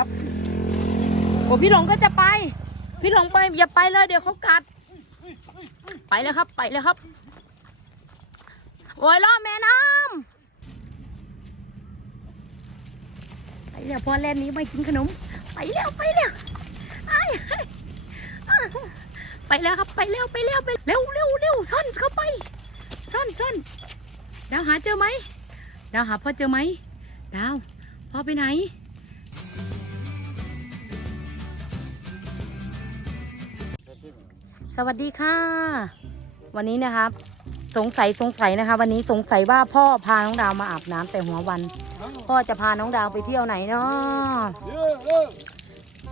ครับโอ้พี่หลงก็จะไป พี่หลงไปอย่าไปเลยเดี๋ยวเขากัด ไปแล้วครับ ไปแล้วครับโอ้ยล่อแม่น้ำไปแล้วพอแล่นนี้ไม่กินขนม ไปแล้วไปแล้วไปแล้วครับไปแล้วไปแล้วไปเร็วเร็วเร็วซ่อนเข้าไปซ่อนซ่อนดาวหาเจอไหมดาวหาพ่อเจอไหมดาวพ่อไปไหน สวัสดีค่ะ วันนี้นะครับ สงสัยสงสัยนะคะ วันนี้สงสัยว่าพ่อพาน้องดาวมาอาบน้ำแต่หัววัน พ่อจะพาน้องดาวไปเที่ยวไหนเนาะเยอะเยอะ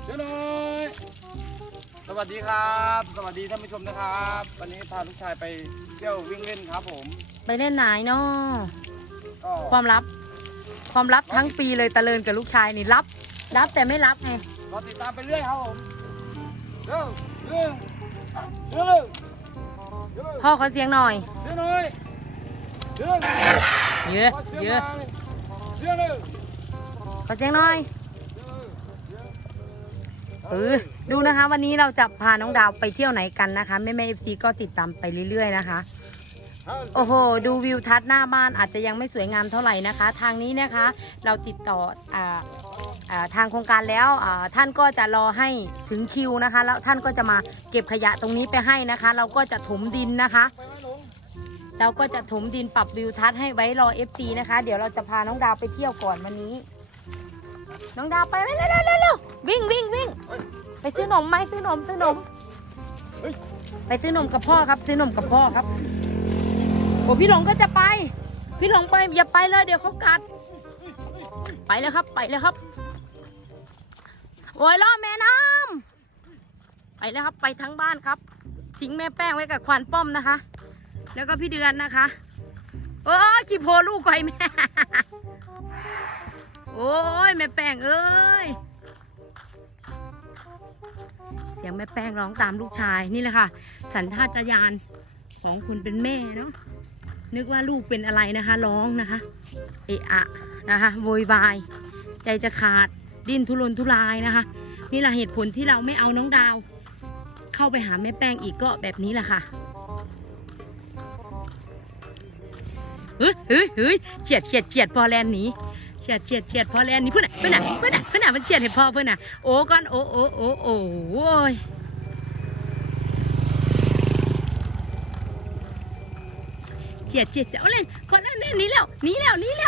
เยอะหน่อยสวัสดีครับ สวัสดีท่านผู้ชมนะครับ วันนี้พาลูกชายไปเที่ยววิ่งเล่นครับผม ไปเล่นไหนเนาะก็ความลับ ความลับทั้งปีเลยตะเลินกับลูกชายนี่รับ รับแต่ไม่รับไงรอติดตามไปเรื่อยครับผมเยอะเยอ พ่อขอเสียงหน่อย เยอะเยอะขอเสียงหน่อยเออดูนะคะ วันนี้เราจะพาน้องดาวไปเที่ยวไหนกันนะคะแม่แม่เอฟซีก็ติดตามไปเรื่อย ๆ นะคะ โอ้โห ดูวิวทัศน์หน้าบ้านอาจจะยังไม่สวยงามเท่าไหร่นะคะ ทางนี้นะคะ เราติดต่ออ่า ทางโครงการแล้วท่านก็จะรอให้ถึงคิวนะคะ แล้วท่านก็จะมาเก็บขยะตรงนี้ไปให้นะคะ เราก็จะถมดินนะคะ เราก็จะถมดินปรับวิวทัศน์ให้ไว้รอ FC นะคะ เดี๋ยวเราจะพาน้องดาวไปเที่ยวก่อนวันนี้ น้องดาวไปเร็วเร็วเร็วเร็ววิ่งวิ่งวิ่งไปซื้อนมไหมซื้อนมซื้อนม ไปซื้อนมกับพ่อครับ ซื้อนมกับพ่อครับโอ้พี่หลงก็จะไป พี่หลงไปอย่าไปเลยเดี๋ยวเขากัด ไปแล้วครับไปแล้วครับ โอ้ยล่อแม่น้ำไปแล้วครับไปทั้งบ้านครับ ทิ้งแม่แป้งไว้กับควานป้อมนะคะ แล้วก็พี่เดือนนะคะเออกี่โพลูกไปแม่ โอ้ยแม่แป้งเอ้ยเสียงแม่แป้งร้องตามลูกชายนี่แหละค่ะ สัญชาตญาณของคุณเป็นแม่เนาะนึกว่าลูกเป็นอะไรนะคะ ร้องนะคะ เอะอะนะคะโวยวาย ใจจะขาด ดิ้นทุรนทุรายนะคะ นี่แหละเหตุผลที่เราไม่เอาน้องดาว เข้าไปหาแม่แป้งอีกก็แบบนี้แหละค่ะเฮ้ยเฮ้ยเฮ้ยเฉียดเฉียดเฉียดพอแลนหนีเฉียดเฉียดเฉียดพอแลนหนีเพื่อนน่ะเพื่อนน่ะเพื่อนน่ะเพื่อนน่ะมันเฉียดให้พ่อเพื่อนน่ะโอ้ก่อนโอ้โอ้โอ้โอ้โอ้ยเฉียดเฉียดจะเอาเล่นพอเล่นเล่นนีแล้วหนีแล้วหนีแล้ว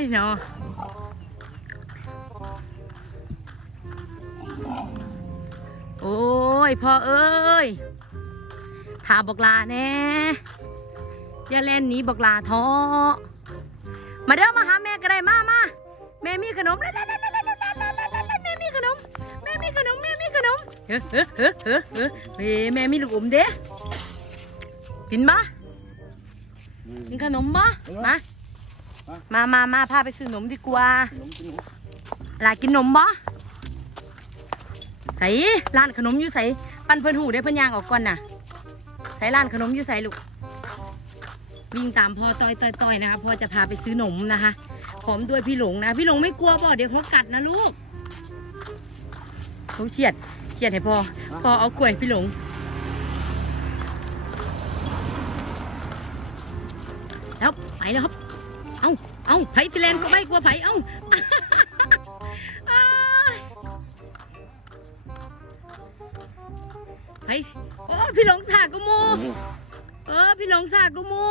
ยเนาะโอ้ยพ่อเอ้ยถาบอกลาแน่อย่าเล่นนี้บอกลาท้อมาเด้อมาหาแม่ก็ได้มามาแม่มีขนมแล้วแม่มีขนมแม่มีขนมแม่มีขนมเฮ้ยเฮ้อเฮ้อเฮ้อแม่มีลูกอมเด้กินบ้ากินขนมบ้ามา มามามาพาไปซื้อนมดีกว่าขนมกินหนูลากินนมบ่ใส่ร้านขนมอยู่ใส่ปันเพิ่นหูได้เพิ่นยางออกก่อนน่ะ ใส่ร้านขนมอยู่ใส่ลูก วิ่งตามพ่อจอยต่อยๆนะคะพ่อจะพาไปซื้อนมนะคะพร้อมด้วยพี่หลงนะ พี่หลงไม่กลัวบ่เดี๋ยวเขากัดนะลูกเขาเฉียดเฉียดให้พ่อพ่อเอากล้วยให้พี่หลงแล้วไปแล้วครับ เอาเอาไผ่ทิเลนก็ไม่กลัวไผ่เอาอ้าไผ่โอ้พี่หลงสากกูมูเออพี่หลงสากกูมู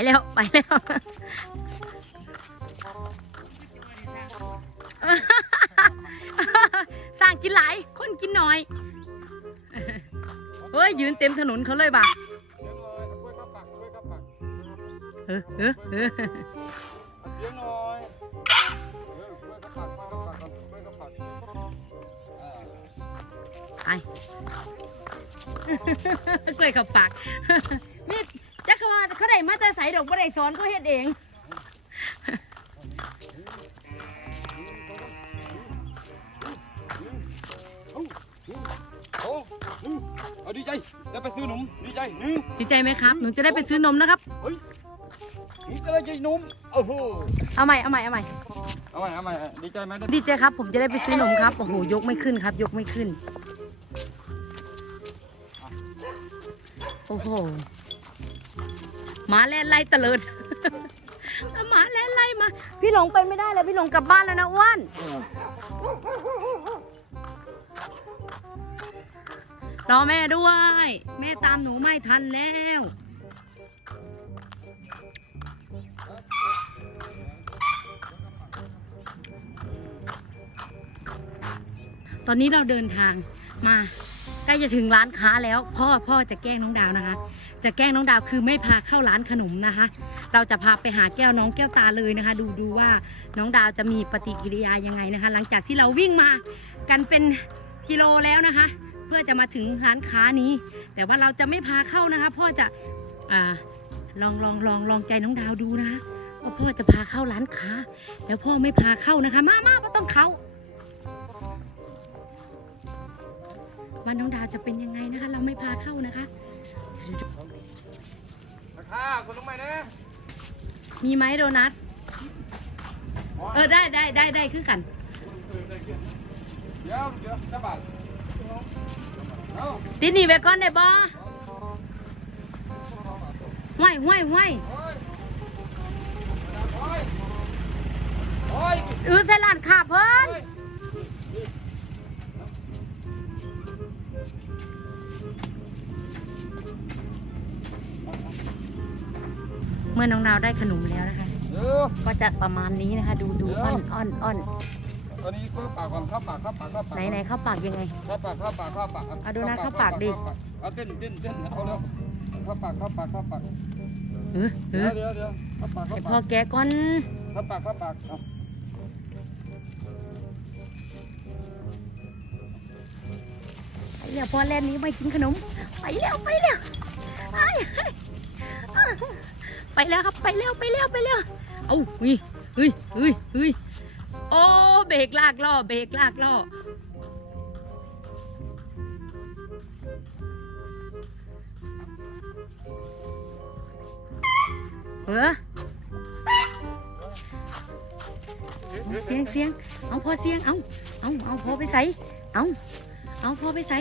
ไปแล้ว ไปแล้ว สร้างกินหลาย คนกินน้อย เฮ้ย ยืนเต็มถนนเขาเลยบ่ะเออเออเออเสียงหน่อยไปกล้วยกับปาก เขาได้มาแต่ใส่ดอกบ่ได้สอนเขาเฮ็ดเอง โอ้หนึ่งเอาดีใจได้ไปซื้อหนมดีใจหนึ่งดีใจไหมครับ หนูจะได้ไปซื้อนมนะครับเฮ้ยนี่จะได้กินนมโอ้โหเอาใหม่ เอาใหม่ เอาใหม่ เอาใหม่เอาใหม่ดีใจไหมได้ดีใจครับ ผมจะได้ไปซื้อนมครับ โอ้โห ยกไม่ขึ้นครับ ยกไม่ขึ้น โอ้โห หมาแล่นไล่ตะเลิด หมาแล่นไล่มา พี่หลงไปไม่ได้แล้วพี่หลงกลับบ้านแล้วนะอ้วนรอแม่ด้วย แม่ตามหนูไม่ทันแล้วตอนนี้เราเดินทางมาใกล้จะถึงร้านค้าแล้ว พ่อพ่อจะแกล้งน้องดาวนะคะ จะแกล้งน้องดาวคือไม่พาเข้าร้านขนมนะคะ เราจะพาไปหาแก้วน้องแก้วตาเลยนะคะ ดูดูว่าน้องดาวจะมีปฏิกิริยายังไงนะคะ หลังจากที่เราวิ่งมากันเป็นกิโลแล้วนะคะ เพื่อจะมาถึงร้านค้านี้ แต่ว่าเราจะไม่พาเข้านะคะ พ่อจะอลองลองลองลองใจน้องดาวดูนะคะว่าพ่อจะพาเข้าร้านค้า แล้วพ่อไม่พาเข้านะคะ มามาไม่ต้องเข้าว่าน้องดาวจะเป็นยังไงนะคะ เราไม่พาเข้านะคะ คาคุณลุงใหม่นะมีไหมโดนัท เออได้ได้ได้ได้คือกัน เดี๋ยวเดี๋ยวจะบาทเอาติดหนีไว้ก่อนได้บ่ห้วยห้วยห้วยโอ้ยโอ้ยโอ้ย อือใส่ร้านค้าเพิ่น โอ้ย เมื่อน้องดาวได้ขนมแล้วนะคะเดี๋ยวก็จะประมาณนี้นะคะ ดูดูอ้อนอ้อนอ้อนตอนนี้ก็ปากก่อนเข้าปากเข้าปากเข้าปากไหนไหนเข้าปากยังไง เข้าปากเข้าปากเข้าปากเอาดูนะเข้าปากดิเอาเต้นเต้นเต้นเอาเร็วเข้าปากเข้าปากเข้าปากเออเอเดี๋ยอวเดี๋ยวเดี๋ยวเข้าปากเข้าให้ปาพ่อกแกะก่อนเข้าปากเข้าปากเอาไปแล้วพ่อแล่นนี้ไม่กินขนม ไปแล้วไปแล้วไอ้ไอ้ ไปแล้วครับไปแล้วไปแล้วไปแล้วเอาเฮ้ยเฮ้ยเฮ้ยเฮ้ยโอ้เบรกลากล่อเบรกลากล่อเออเสียงเสียงเอาพอเสียงเอาเอาเอาพอไปใส่เอาเอาพอไปใส่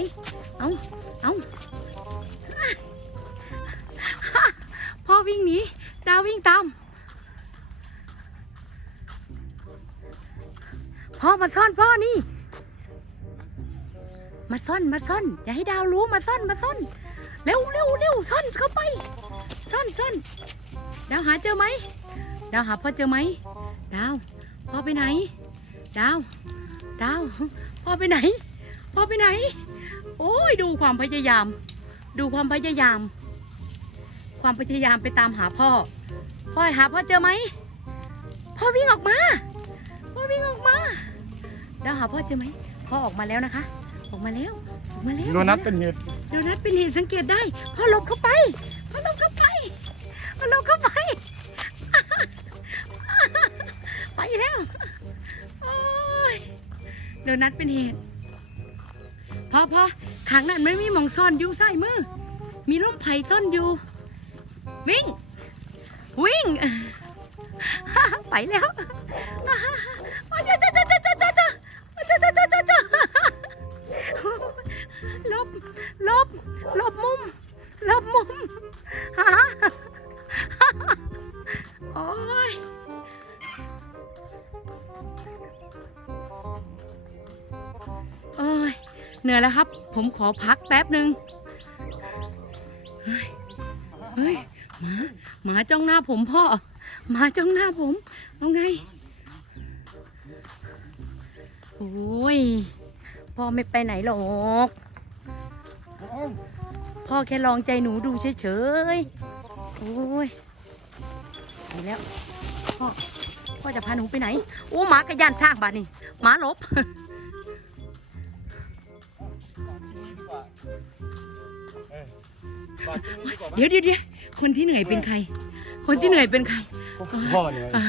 เอาเอาพ่อวิ่งหนี ดาววิ่งตามพ่อมาซ่อนพ่อนี่ มาซ่อนมาซ่อน อย่าให้ดาวรู้มาซ่อนมาซ่อนเร็วเร็วเร็วซ่อนเข้าไปซ่อนซ่อนดาวหาเจอไหมดาวหาพ่อเจอไหมดาวพ่อไปไหนดาวดาวพ่อไปไหนพ่อไปไหน โอ้ยดูความพยายาม ดูความพยายาม ความพยายามไปตามหาพ่อ พ่อหาพ่อเจอไหม พ่อวิ่งออกมา พ่อวิ่งออกมาดาวหาพ่อเจอไหม พ่อออกมาแล้วนะคะ ออกมาแล้ว ออกมาแล้วโดนัทเป็นเหตุโดนัทเป็นเหตุสังเกตได้ พ่อหลบเข้าไป พ่อหลบเข้าไป พ่อหลบเข้าไป ไปแล้วโอ้ยโดนัทเป็นเหตุพอพอขังนั้นไม่มีหมองซ่อนอยู่ใส่มือ มีร่มไผ่ซ่อนอยู่ วิ่ง วิ่ง ไปแล้วโอ้ยจ้าจ้าจ้าจ้าจ้าจ้าจ้าจ้าจ้าจ้าจ้าจ้าลบลบลบมุมลบมุมหาโอ้ยโอ้ยเหนื่อยแล้วครับ ผมขอพักแป๊บหนึ่งเฮ้ยเฮ้ย หมาหมาจ้องหน้าผมพ่อหมาจ้องหน้าผมเอาไง โอ้ย พ่อไม่ไปไหนหรอก พ่อแค่ลองใจหนูดูเฉยๆ โอ้ย ไปแล้ว พ่อ พ่อจะพาหนูไปไหน โอ้หมากระยานสร้างบ้านนี่หมาลบ ดีกว่าเออฝากตรงนี้ดีกว่าไหมเดี๋ยวเดี๋ยวเดี๋ยวคนที่เหนื่อยเป็นใคร คนที่เหนื่อยเป็นใคร พ่อเนี่ยอ่า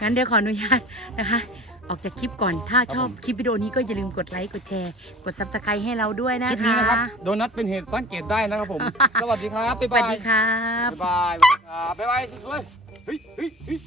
งั้นเดี๋ยวขออนุญาตนะคะ ออกจากคลิปก่อน ถ้าชอบผม คลิปวิดีโอนี้ก็อย่าลืมกดไลค์ กดแชร์ กดซับสไครต์ให้เราด้วยนะคลิปคะนี้นะครับ โดนัทเป็นเหตุสังเกตได้นะครับผม สวัสดีครับ บ๊ายสวับาสย ดีครับ บ๊ายบายสวัสดีครับบ๊ายบายสวยๆเฮ้ยเฮ้ยเฮ้ย